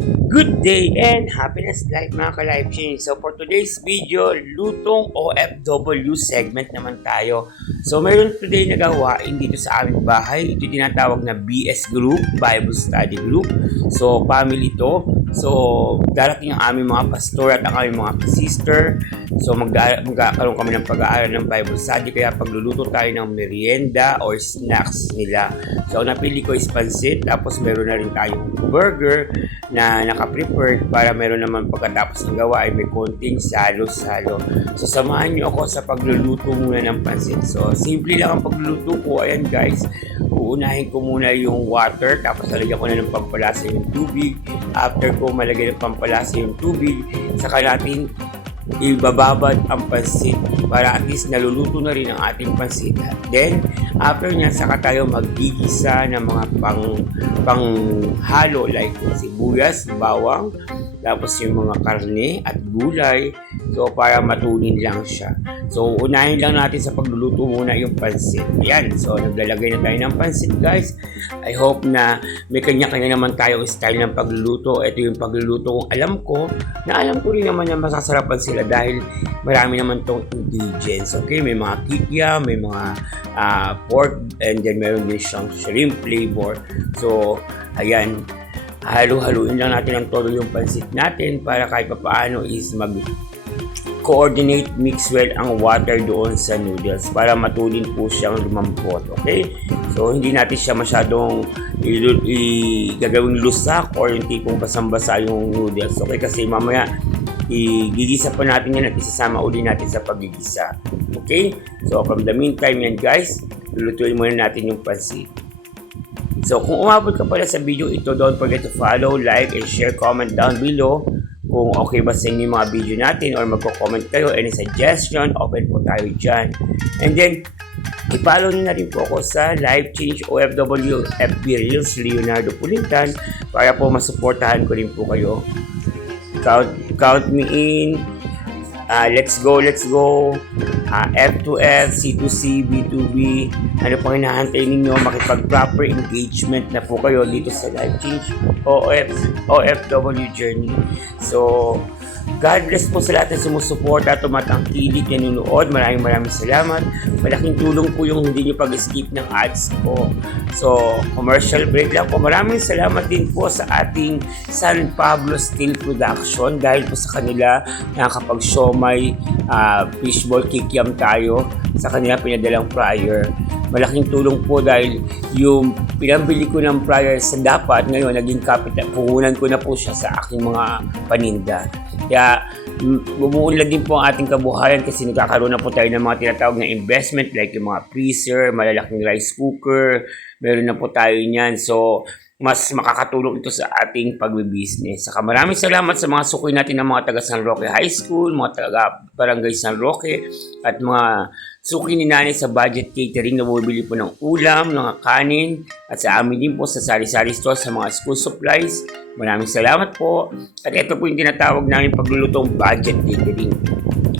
Good day and happiness life mga ka-life change. So for today's video, lutong OFW segment naman tayo. So mayroon today na gawain dito sa aming bahay. Ito tinatawag na BS Group, Bible Study Group. So family to. So darating ang aming mga pastor at ang aming mga sister. So magkakaroon kami ng pag-aaral ng Bible Study. Kaya pagluluto tayo ng merienda or snacks nila. So napili ko is pansit. Tapos meron na rin tayong burger na naka-prepared para meron naman pagkatapos ng gawa ay may konting salo-salo. So samahan nyo ako sa pagluluto muna ng pansit. So simple lang ang pagluluto ko. Ayan guys, uunahin ko muna yung water, tapos lalagyan ko na ng pampalasa yung tubig. After ko malagyan ng pampalasa yung tubig, saka natin ibababad ang pansit para at least naluluto na rin ang ating pansit. Then, after niya, saka tayo maggigisa ng mga panghalo like sibuyas, bawang, tapos yung mga karne at gulay. So, para matunin lang siya. So, unahin lang natin sa pagluluto muna yung pansit. Yan. So, naglalagay na tayo ng pansit, guys. I hope na may kanya-kanya naman tayong style ng pagluluto. Ito yung pagluluto kung alam ko rin naman na masasarapan sila dahil marami naman tong ingredients. Okay? May mga kikya, may mga pork, and then meron din siyang shrimp flavor. So, ayan. Halo-haluin lang natin ang todo yung pansit natin para kahit papaano is coordinate, mix well ang water doon sa noodles para matulin po siyang lumampot. Okay? So, hindi natin siya masyadong gagawing lusak or yung tipong basang-basa yung noodles. Okay? Kasi mamaya, igigisa pa natin yan at isasama uli natin sa paggigisa. Okay? So, from the meantime yan guys, lulutuin muna natin yung pansit. So, kung umabot ka pala sa video ito, don't forget to follow, like, and share, comment down below kung okay ba sa inyo yung mga video natin or magko-comment kayo, any suggestion, open po tayo dyan. And then, i-follow nyo na rin po ako sa Life Change OFW FB Reels Leonardo Pulintan para po masuportahan ko rin po kayo. Count me in. Let's go. F2F, C2C, B2B. Ano pang hinahantay ninyo? Makipag-proper engagement na po kayo dito sa Life Change OFW journey. So, God bless po sa lahat ng sumusuporta, tumatangkilik, nanunood. Maraming salamat. Malaking tulong po yung hindi nyo pag-skip ng ads ko. So, commercial break lang po. Maraming salamat din po sa ating San Pablo Steel Production dahil po sa kanila nakakapag-siomay, fishball kikiam tayo sa kanila pinadalang fryer. Malaking tulong po dahil yung pinambili ko ng fryer sa dapat ngayon naging capital. Puhunan ko na po siya sa aking mga paninda. Kaya bumuunlad din po ang ating kabuhayan kasi nagkakaroon na po tayo ng mga tinatawag na investment like yung mga freezer, malalaking rice cooker, meron na po tayo niyan. So, mas makakatulong ito sa ating pagbibusiness. Saka maraming salamat sa mga suki natin ng mga taga San Roque High School, mga taga Barangay San Roque, at mga suki ni Nanay sa Budget Catering na bumibili po ng ulam, ng kanin, at sa amin din po sa Sari-Sari Store sa mga school supplies. Maraming salamat po. At ito po yung tinatawag namin paglulutong Budget Catering.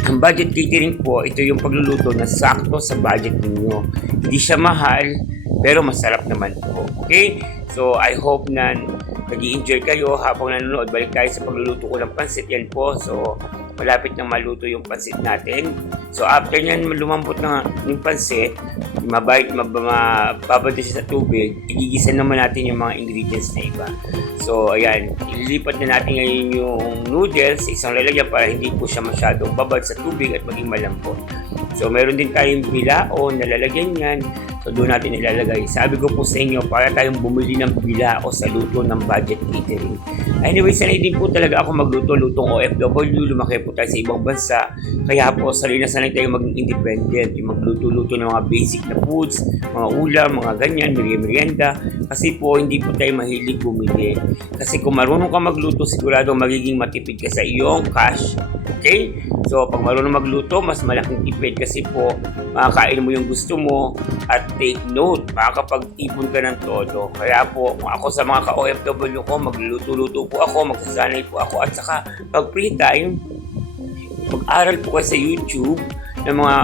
Ang Budget Catering po, ito yung pagluluto na sakto sa budget ninyo. Hindi siya mahal, pero masarap naman po. Okay? So, I hope na nag-i-enjoy kayo habang nanonood. Balik tayo sa pagluluto ko ng pansit. Yan po. So, malapit nang maluto yung pansit natin. So, after nyan lumambot na yung pansit, mababad siya sa tubig, igigisa naman natin yung mga ingredients na iba. So, ayan. Ililipat na natin ngayon yung noodles sa isang lalagyan para hindi po siya masyadong babad sa tubig at maging malambot. So, meron din tayong bilao na lalagyan yan. So, doon natin ilalagay. Sabi ko po sa inyo, para tayong bumili ng bilao sa luto ng budget catering. Anyway, sanay din po talaga ako magluto, lutong OFW. Lumaki po tayo sa ibang bansa. Kaya po, sanay tayo maging independent. Yung magluto-luto ng mga basic na foods, mga ulam, mga ganyan, merienda. Kasi po, hindi po tayo mahilig bumili. Kasi kung marunong ka magluto, sigurado magiging matipid ka sa iyong cash. Okay? So, pag marunong magluto, mas malaking tipid kasi po, makakain mo yung gusto mo at take note, makakapag-ipon ka ng todo. Kaya po, kung ako sa mga ka-OFW ko, magluluto-luto po ako, magsasanay po ako, at saka pag free time, mag-aral po kayo sa YouTube ng mga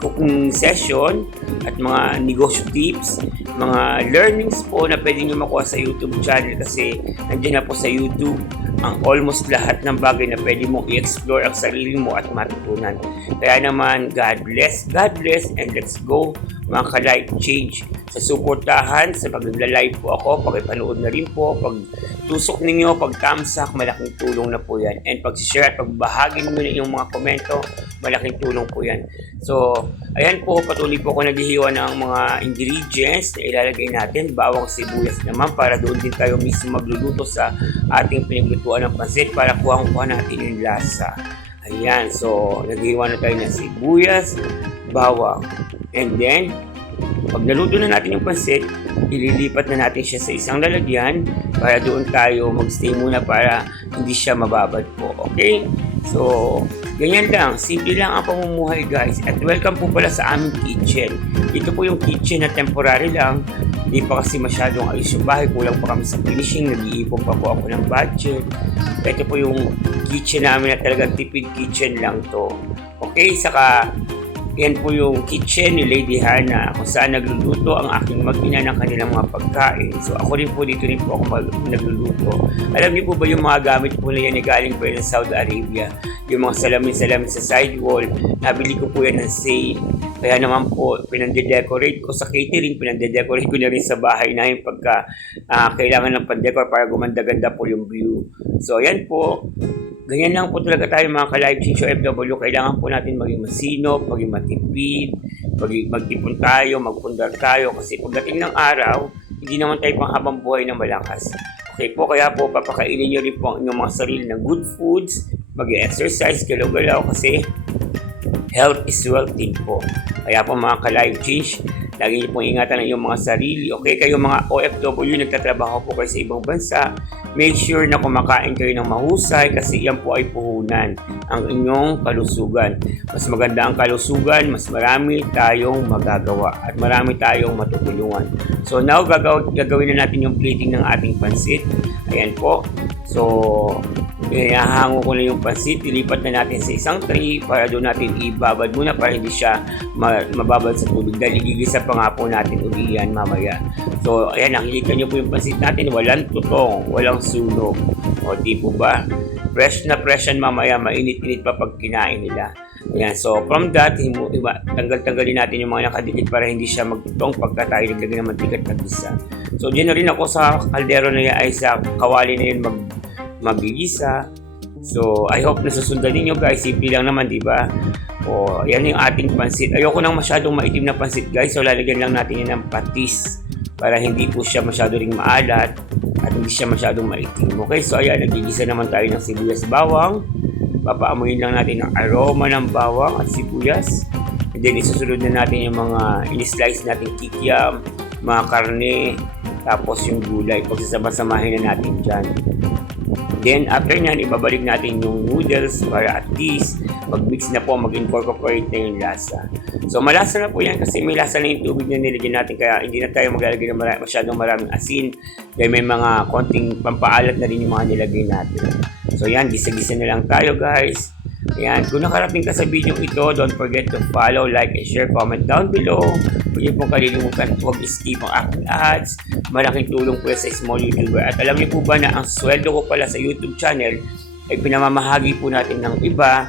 cooking session at mga negosyo tips. mga learnings po na pwede nyo makuha sa YouTube channel kasi nandiyan na po sa YouTube ang almost lahat ng bagay na pwede mong i-explore ang sarili mo at matutunan. Kaya naman, God bless, and let's go mga ka-life change. Sa suportahan, sa pag-live po ako, pag-ipanood na rin po, pag-tusok ninyo, pag-thumbs up, malaking tulong na po yan. And pag-share at pag-bahagi nyo na yung mga komento, malaking tulong po yan. So, ayan po, patuloy po ako naghihiwa ng mga ingredients na ilalagay natin. Bawang sibuyas naman para doon din tayo mismo magluluto sa ating pinaglutuan ng pansit para kuha natin yung lasa. Ayan, so naghihiwa na tayo ng sibuyas, bawang. And then, pag naluto na natin yung pansit, ililipat na natin siya sa isang lalagyan para doon tayo magstay muna para hindi siya mababad po. Okay? So, ganyan lang. Simple lang ang pamumuhay guys. At welcome po pala sa aming kitchen. Ito po yung kitchen na temporary lang. Hindi pa kasi masyadong ayos yung bahay. Kulang pa kami sa finishing. Nag-iipon pa po ako ng budget. Ito po yung kitchen namin na talagang tipid kitchen lang to. Okay? Saka, yan po yung kitchen ni Lady Hannah kung saan nagluluto ang aking mag-ina ng kanilang mga pagkain. So ako rin po dito rin po ako nagluluto. Alam niyo po ba yung mga gamit po na yan galing po yan ng Saudi Arabia? Yung mga salamin sa sidewall, nabili ko po yan ng sale. Kaya naman po, pinande-decorate ko sa catering, pinande-decorate ko na rin sa bahay namin pagka kailangan ng pandecor para gumanda-ganda po yung view. So yan po. Ganyan lang po talaga tayo mga ka-live change OFW. Kailangan po natin maging masinop, maging matipid, magtipon tayo, magpundar tayo. Kasi pagdating ng araw, hindi naman tayo pang habang buhay na malakas. Okay po, kaya po papakainin nyo rin po ang inyong mga sarili ng good foods, mag-exercise, galaw-galaw kasi health is wealth din po. Kaya po mga ka-live change, lagi niyo pong ingatan ang inyong mga sarili. Okay, kayo mga OFW, nagtatrabaho po kayo sa ibang bansa, make sure na kumakain kayo ng mahusay kasi yan po ay puhunan ang inyong kalusugan. Mas maganda ang kalusugan, mas marami tayong magagawa at marami tayong matutulungan. So now, gagawin na natin yung plating ng ating pansit. Ayan po. So, hahango ko na yung pansit, ilipat na natin sa isang tray para doon natin ibabad muna para hindi siya mababad sa tubig dahil igigisa pa nga po natin uli yan mamaya. So, ayan, nakikita nyo po yung pansit natin, walang tutong, walang sunog. O, di po ba? Fresh na fresh yan mamaya, mainit-init pa pag kinain nila. Ayan, so from that, tanggal-tanggalin natin yung mga nakadikit para hindi siya magtutong pagka tayo naglagay ng mantika at gisa. So, dyan na rin ako sa kaldero na yan, ay sa kawali na yun magigisa. So, I hope nasusundan ninyo guys. Simple lang naman, di ba? O, yan yung ating pansit. Ayoko nang masyadong maitim na pansit guys. So, lalagyan lang natin yan ng patis para hindi po siya masyado ring maalat at hindi siya masyadong maitim. Okay, so ayan, nagigisa naman tayo ng sibuyas bawang. Papaamuyin lang natin ang aroma ng bawang at sibuyas. And then, isusunod na natin yung mga in-slice natin kikiam, mga karne, tapos yung gulay. Pagsasama-samahin na natin dyan. Then, after nyan, ibabalik natin yung noodles para at least mag-mix na po, mag-incorporate na yung lasa. So, malasa na po yan kasi may lasa na yung tubig na nilagyan natin kaya hindi na tayo maglalagay ng masyadong maraming asin dahil may mga konting pampaalat na rin yung mga nilagay natin. So, yan, gisa-gisa na lang tayo guys. Ayan, kung nakarating ka sa video ito, don't forget to follow, like, and share, comment down below. Huwag niyo pong kalilimutan, huwag skip ang aking ads. Malaking tulong po sa small YouTuber. At alam niyo po ba na ang sweldo ko pala sa YouTube channel ay pinamamahagi po natin ng iba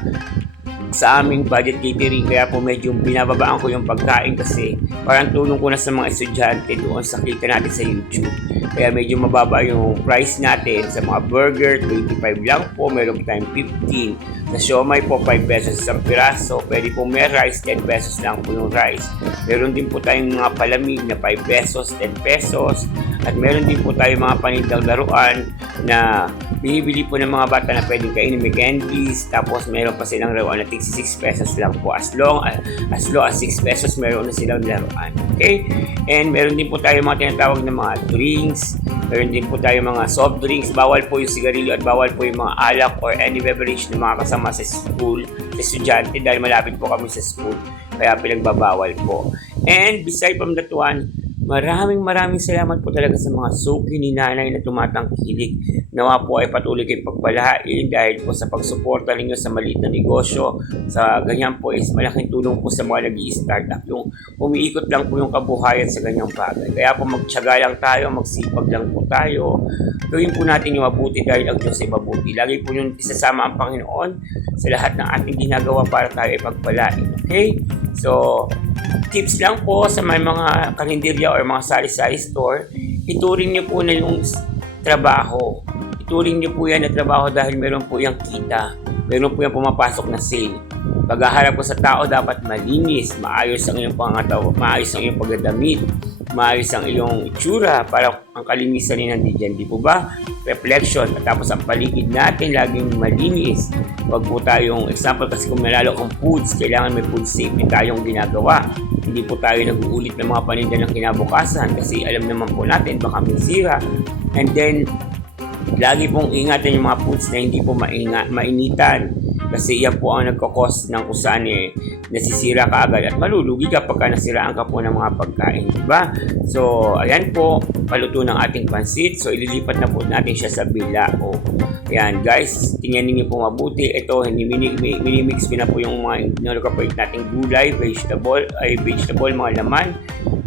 sa aming budget catering, kaya po medyo binababaan ko yung pagkain kasi parang tulong ko na sa mga estudyante doon sa kita natin sa YouTube. Kaya medyo mababa yung price natin sa mga burger, 25 lang po, meron tayong 15. Sa siomay po, 5 pesos isang piraso. Pwede po may rice, 10 pesos lang po yung rice. Meron din po tayong mga palamig na 5 pesos, 10 pesos. At meron din po tayong mga panitang laruan na binibili po ng mga bata na pwedeng kainin, may candies. Tapos meron pa silang laruan na 6 pesos lang po. As low as 6 pesos meron na silang laruan. Okay? And meron din po tayong mga tinatawag na mga drinks. Meron din po tayong mga soft drinks. Bawal po yung sigarilyo at bawal po yung mga alak or any beverage na mga kasama sa school, sa estudyante dahil malapit po kami sa school. Kaya pinagbabawal po. And beside from that one, Maraming salamat po talaga sa mga suki ni nanay na tumatangkilik. Nawa po ay patuloy kayong pagpalain dahil po sa pagsuporta ninyo sa maliit na negosyo. Sa ganyan po is malaking tulong po sa mga nag-i-start up. Yung umiikot lang po yung kabuhayan sa ganyang bagay. Kaya po magtiyaga lang tayo, magsipag lang po tayo. Gawin po natin yung mabuti dahil ang Diyos ay mabuti. Lagi po yung isasama ang Panginoon sa lahat ng ating ginagawa para tayo ay pagpalain. Okay? So, tips lang po sa may mga karinderya or mga sari-sari store, ituring nyo po na yung trabaho. Ituring nyo po yan na trabaho dahil meron po yung kita. Meron po yung pumapasok na sale. Paghaharap ko sa tao, dapat malinis, maayos ang iyong pangataw, maayos ang iyong pagdadamit, maayos ang iyong itsura para ang kalinisan ni nandiyan. Di po ba? Reflection. At tapos ang paligid natin, laging malinis. Huwag po tayong, example kasi kung malalo kang foods, kailangan may food safety tayong ginagawa. Hindi po tayo nag-uulit ng mga paninda ng kinabukasan kasi alam naman po natin baka may sira. And then, lagi pong ingatan yung mga foods na hindi po mainitan. Kasi yan po ang nagkakos ng kung saan nasisira ka agad at malulugi ka pagka nasiraan ka po ng mga pagkain, diba? So, ayan po, paluto ng ating pansit. So, ililipat na po natin siya sa bilao. Ayan, guys, tingnan niyo po mabuti. Ito, minimix ko na po yung mga incorporate nating gulay, vegetable, mga laman.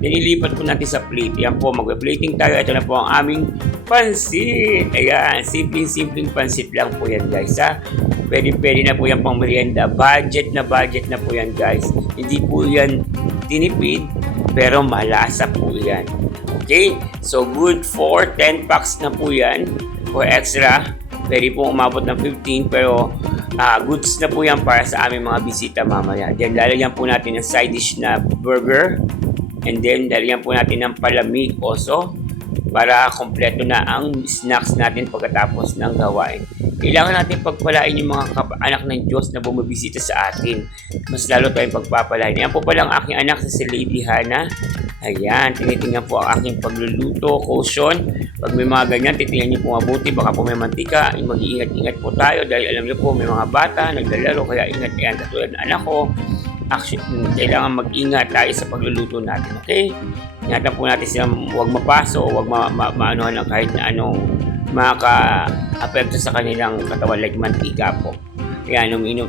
Nililipat po natin sa plate. Ayan po, mag-plating tayo. Ito na po ang aming pansit. Ayan, simpleng pansit lang po yan, guys, ha? Pwede na po yan pang merienda. Budget na po yan, guys. Hindi po yan tinipid, pero malasa po yan. Okay? So, good for 10 packs na po yan. For extra, pwede po umabot ng 15, pero goods na po yan para sa aming mga bisita mamaya. Then, lalagyan po natin ng side dish na burger. And then, lalagyan po natin ng palamig also para kompleto na ang snacks natin pagkatapos ng gawain. Kailangan natin pagpalain yung mga anak ng Diyos na bumibisita sa atin. Mas lalo tayong pagpapalain. Yan po pala ang aking anak si Lady Hana. Ayan, tinitingnan po ang aking pagluluto, caution. Pag may mga ganyan, titingnan niyo po mabuti. Baka po may mantika, mag-iingat-ingat po tayo. Dahil alam niyo po, may mga bata, naglalaro, kaya ingat yan. Katulad ng anak ko, actually, kailangan mag-ingat tayo sa pagluluto natin. Okay? Ingatan po natin silang huwag mapaso, huwag maanohan ng kahit na anong maka-apekto sa kanilang katawan like mantika po. Kaya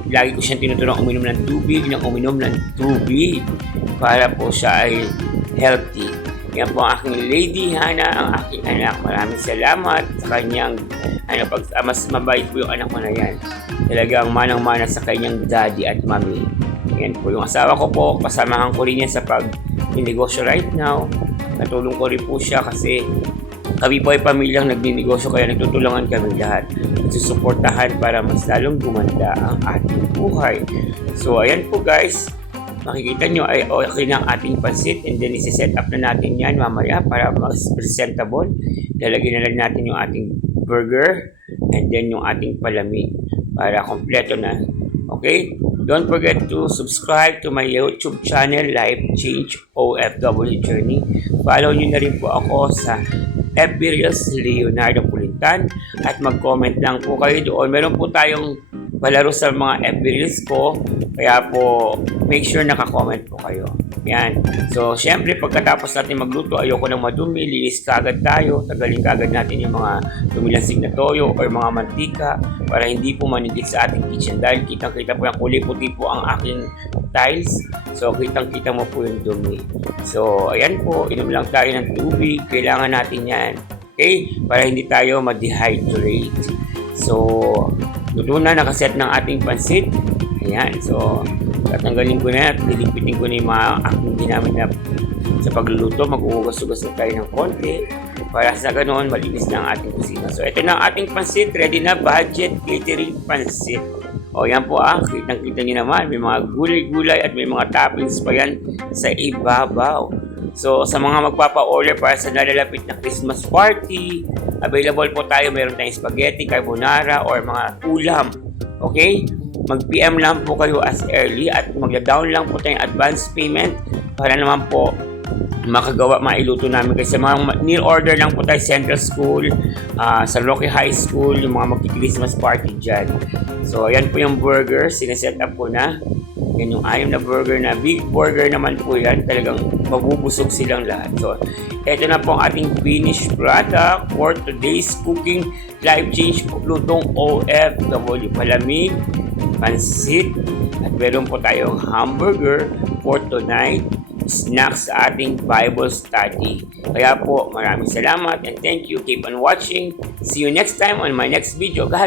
lagi ko siyang tinuturong uminom ng tubig para po siya ay healthy. Yan po ang aking Lady Hana, ang aking anak. Maraming salamat sa kanyang mas mabait po yung anak ko na yan. Talagang manang-mana sa kanyang daddy at mommy. Yan po yung asawa ko po, kasamahan ko rin yan sa pag-negosyo right now. Natulong ko rin po siya kasi kami po ay pamilyang nagninegosyo kaya nagtutulungan kami lahat. Nagsusuportahan para mas lalong gumanda ang ating buhay. So ayan po guys, makikita nyo ay okay na ang ating pansit and then isi-set up na natin yan mamaya para mas presentable. Lalagyan na lang natin yung ating burger and then yung ating palamig para kompleto na. Okay? Don't forget to subscribe to my YouTube channel, Life Change OFW Journey. Follow nyo na rin po ako sa FB Reels Leonardo Pulintan at mag-comment lang po kayo doon. Meron po tayong palaro sa mga FB Reels ko, kaya po make sure naka-comment po kayo. Yan. So, syempre pagkatapos natin magluto, ayoko nang madumi, linis kagad tayo, tagalin kagad natin yung mga dumilansig na toyo or mga mantika para hindi po manigit sa ating kitchen dahil kitang-kita po yung kulay puti po ang aking tiles. So, kitang-kita mo po yung dumi. So, ayan po, inom lang tayo ng tubig. Kailangan natin yan. Okay? Para hindi tayo ma-dehydrate. So, luto na, nakaset ng ating pansit. Ayan. So, tatanggalin ko na at lilipitin ko na yung mga aking ginamit na sa pagluluto. Mag-uhugas-ugas na tayo ng konti para sa ganoon malinis na ang ating kusina. So, ito na ang ating pansit. Ready na, budget catering pansit. O, yan po kitang-kita nyo naman. May mga gulay-gulay at may mga toppings pa yan sa ibabaw. So, sa mga magpapa-order para sa nalalapit na Christmas party, available po tayo. Meron tayong spaghetti, carbonara, or mga ulam. Okay? Mag-PM lang po kayo as early at mag-down lang po tayong advance payment para naman po mailuto namin. Kasi mga near order lang po tayo Central School, sa Rocky High School, yung mga magki-Christmas party dyan. So, ayan po yung burger. Sineset up ko na. Yan yung 6 na burger na big burger naman po yan. Talagang mabubusog silang lahat. So, ito na po ang ating finished product for today's cooking life change po. Lutong OFW, palamig, pansit, at meron po tayong hamburger for tonight snacks sa ating Bible study. Kaya po, maraming salamat and thank you. Keep on watching. See you next time on my next video.